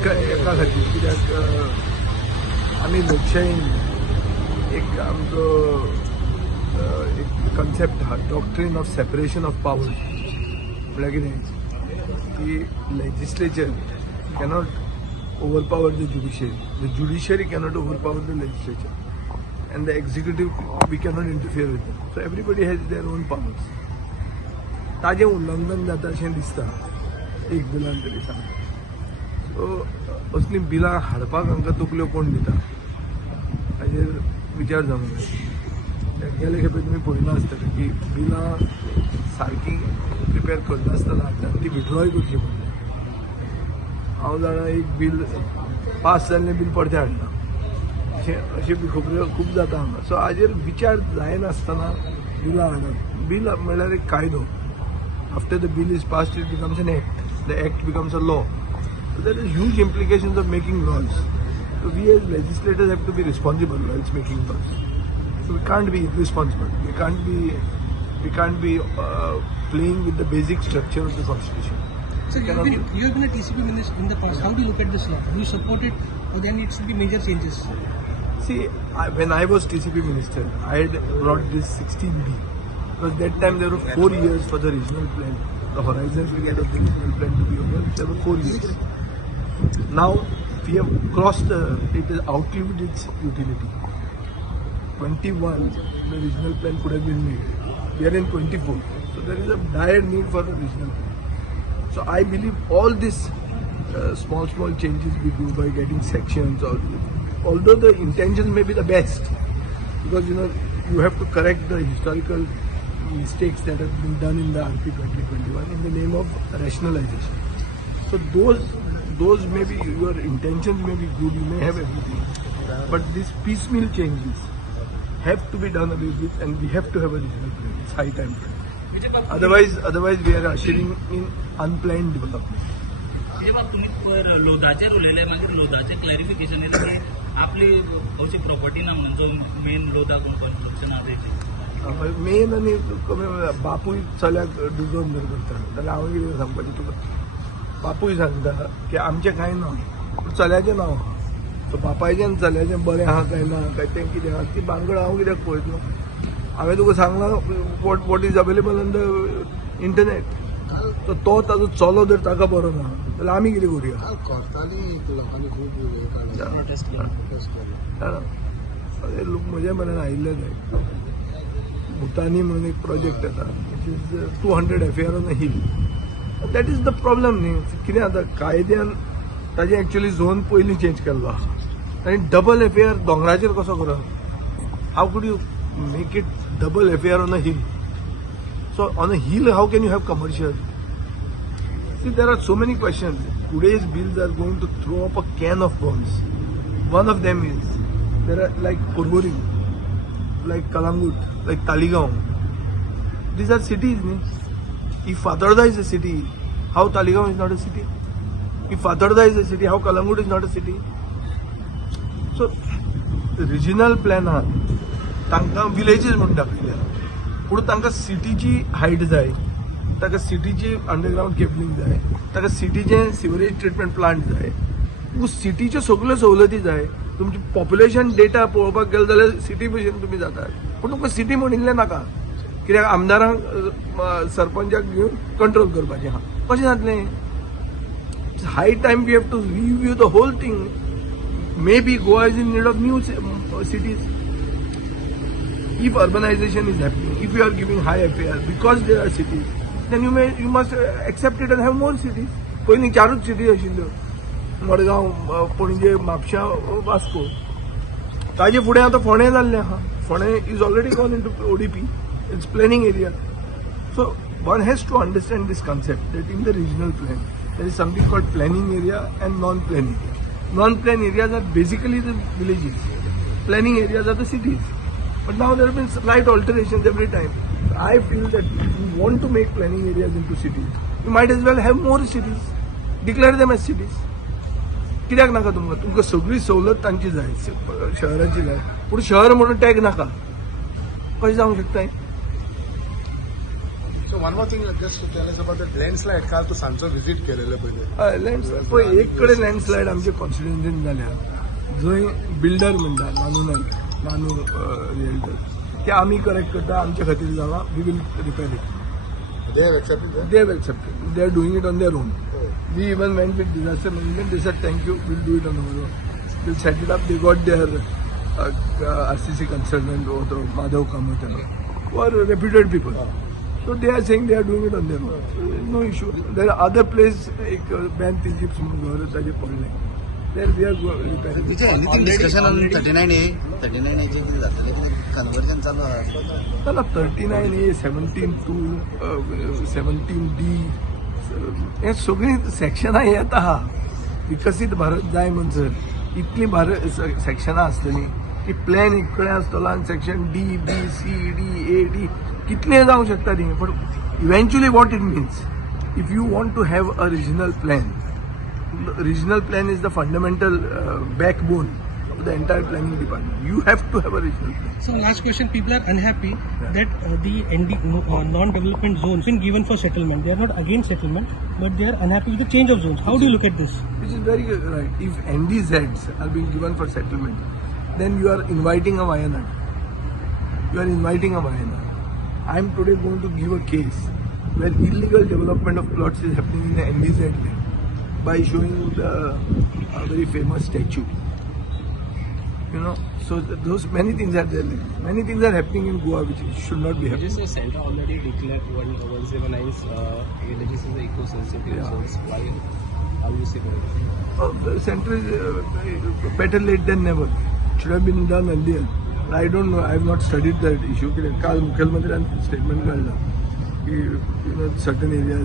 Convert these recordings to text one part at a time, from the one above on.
एका खातीर कित्याक आमी लोकशायेन एक आमचो एक कन्सेप्ट आहा doctrine of separation of power म्हळ्यार कितें की legislature cannot overpower the judiciary cannot overpower the legislature, and the executive we cannot interfere with them. So everybody has their own powers. ताजें उल्लंघन जाता अशें दिसता एक बिलान तरी सांग. सो असलीं बिलां हाडपाक हांकां तकल्यो कोण दिता हाजेर विचार जावंक जाय. गेले खेपे तुमी पळयलां आसतलें की बिलां सारकीं प्रिपेर करता आसतना हाडटात ती विड्रॉय करची पडटा. हांव जाणा एक बील पास जाल्लें बील परतें हाडटा अशें बी खबऱ्यो खूब जाता हांगा. सो हाजेर विचार जायनासतना बिलां हाडप. बील म्हणल्यार एक कायदो. After the bill is passed it becomes an act. The act becomes a law. So there is huge implications of making laws. So we as legislators have to be responsible while making laws. So we can't be irresponsible. We can't be playing with the basic structure of the constitution. Sir, you have been a TCP minister in the past. How do you look at this law? Do you support it, or then it should be major changes? See, when I was TCP minister, I had brought this 16B. Because that time there were 4 years for the regional plan. The horizon period of the regional plan to be over. There were 4 years. Now we have crossed it has outlived its utility. 21, the regional plan could have been made. We are in 24. So there is a dire need for a regional plan. So I believe all these small changes we do by getting sections, or although the intentions may be the best, because you have to correct the historical mistakes that have been done in the RP 2021 in the name of rationalization. So those may be, your intentions may be good, you may have everything, but these piecemeal changes have to be done away with, and we have to have a regional plan. It's high time. Otherwise we are ushering in unplanned development. तुम्ही लोधाचेर उलयले मागीर लोधाचें clarification येता की आपली अशी property ना म्हणून जो मेन लोधा कन्स्ट्रक्शन आहा मेन आनी बापूय चल्याक डिझोन जर करता जाल्यार हांव कितें सांगपाचें तुका. बापूय सांगता की आमचें कांय ना, पूण चल्याचें नांव आहा. सो बापायचें आनी चल्याचें बरें आहा काय ना काय तें कितें आहा ती भानगड हांव कित्याक पळयतलो. हांवें तुका सांगलां what is available on the internet. तो ताजो चलो जर ताका बरो ना जाल्यार आमी कितें करुया. लोक म्हज्या मनान आयिल्ले जाय. भुतानी म्हणून एक प्रोजेक्ट येता which is 200 FAR on a hill. That is the problem न्ही. कितें जाता कायद्यान ताजें एक्चुअली झोन पयलीं चेंज केल्लो आहा आनी डबल FAR दोंगराचेर कसो करप. How could you make it double FAR on a hill? So on a hill, how can you have commercial? See, there are so many questions. Today's bills are going to throw up a can of worms. One of them is, there are like Porvorim, like Kalangut, like Taligaon. These are cities. If Fatarda is a city, how Taligaon is not a city? If Fatarda is a city, how Kalangut is not a city? So the regional plan तांकां villages म्हणून दाखयल्या, पूण तांकां सिटीची height जाय, ताका सिटीची underground cabling जाय, ताका सिटीचें sewerage treatment plant जाय, सिटीच्यो सगळ्यो सवलती जाय. तुमची पॉप्युलेशन डेटा पळोवपाक गेलो जाल्यार सिटी भशेन तुमी जातात, पूण तुमकां सिटी म्हणिल्लें नाका. कित्याक आमदारांक सरपंचाक घेवन कंट्रोल करपाचें आहा. कशें जातलें? High time we have to review the whole thing. Maybe Goa is in need of new cities. If urbanization is happening, if you are giving high FAR because there are cities, then you must accept it and have more cities. पयलीं 4च city आशिल्ल्यो, मडगांव, पणजे, म्हापशां, Vasco. ताजे फुडें आतां फोंडें जाल्लें आहा. फोंडें is already gone into ODP. It's planning area. So one has to understand this concept that in the regional plan there is something called planning area and non-plan area. Non-plan areas are basically the villages. Planning areas are the cities. But now there have been slight alterations every time. I feel that if you want to make planning areas into cities, you might as well have more cities. Declare them as cities. कित्याक नाका तुमकां सगळी सवलत तांची जाय, शहराची जाय, पूण शहर म्हणून टॅग नाका. कशें जावंक शकता? So one more thing, just to tell us about that landslide. काल तू सांजचो विजिट केलेलं पहिले. लँडस्लायड पळय एक कडेन लँडस्लायड आमच्या कॉन्स्टिट्युएन्सीन जाल्या जंय बिल्डर म्हणटा नानू रिएल्टर ते आमी करेक्ट करता आमच्या खातीर जागा we will repair it. They have accepted that. They have accepted. They are doing it on their own. We even went with disaster management. They said, thank you, we'll do it on our own. We'll set it up. They got their RCC consultant, Madhav Kamath, who are reputed people. So they are saying they are doing it on their own. No issue. There are other places, like Bank Egypt, there we are repairing. Discussion on 39A चे किती जातले कितें conversion चालू आहा ना 39A 17(2) 17D हे सगळी सेक्शनां येत आहा विकसीत भारत जाय म्हणसर इतली भारत सेक्शनां आसतली की प्लॅन एक कडेन आसतलो आनी section D, B, C, D, A, D कितले जावंक शकता ती but eventually what it means if you want to have a regional plan. Regional plan is the fundamental backbone of the entire planning department. You have to have a regional plan. So last question, people are unhappy that the non-development zones been given for settlement. They are not against settlement, but they are unhappy with the change of zones. How do you look at this? Which is very right. If NDZs are being given for settlement, then you are inviting a Wayanad. You are inviting a Wayanad. I am today going to give a case where illegal development of plots is happening in the NDZ land by showing a very famous statue. You know, so those many things are there. Many things are happening in Goa which should not be happening. Just the center already declared 109 villages in the eco-sensitive zones. Why? How you see that? The center is better late than never. Should have been done earlier. I don't know. I have not studied that issue. काल मुख्यमंत्र्यांनी statement काढला की certain areas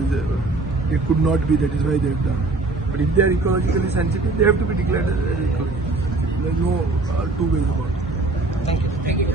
it could not be. That is why they have done. But if they are ecologically sensitive, they have to be declared as ecologically sensitive. There is no two ways about it. Thank you.